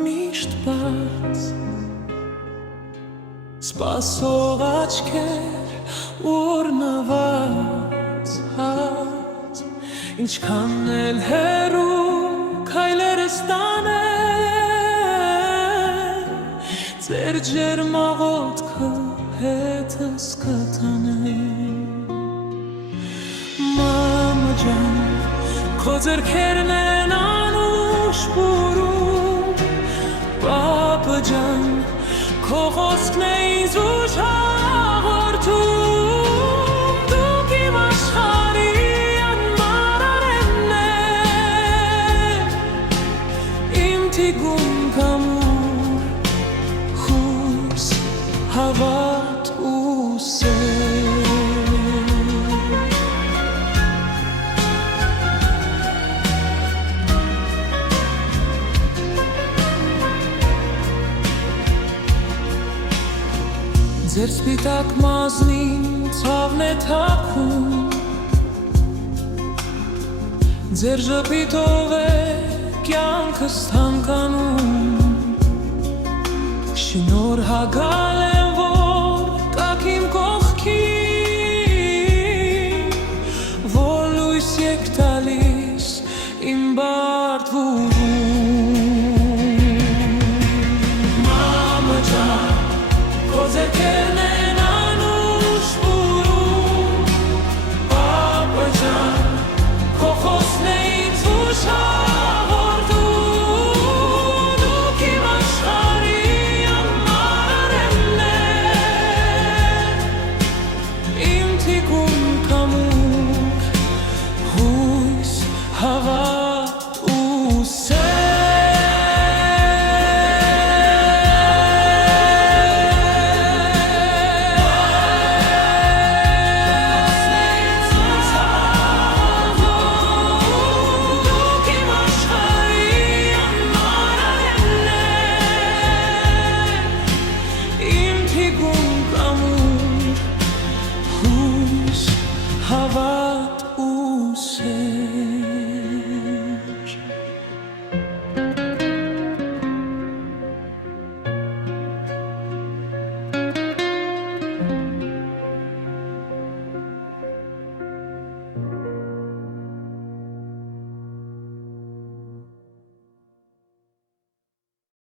միշտ բաց Սպասող աչքեր ուրնված հաց Ինչքան էլ հեռու քայլերս տանեն Ձեր ջերմաղոտքը հետս կտանեն Մամա ջան, քո ձեռքերն են անուշ բուրում Պապա ջան, քո խոսքն է ինձ ուժ հաղորդում Դուք իմ աշխարհի անմարարենն եք Իմ թիկուն կամուր, հույս, հավատ ու սեր Ձեր սպիտակ մազնին ցավն է թափում Ձեր ժպիտով է կյանքս թանկանում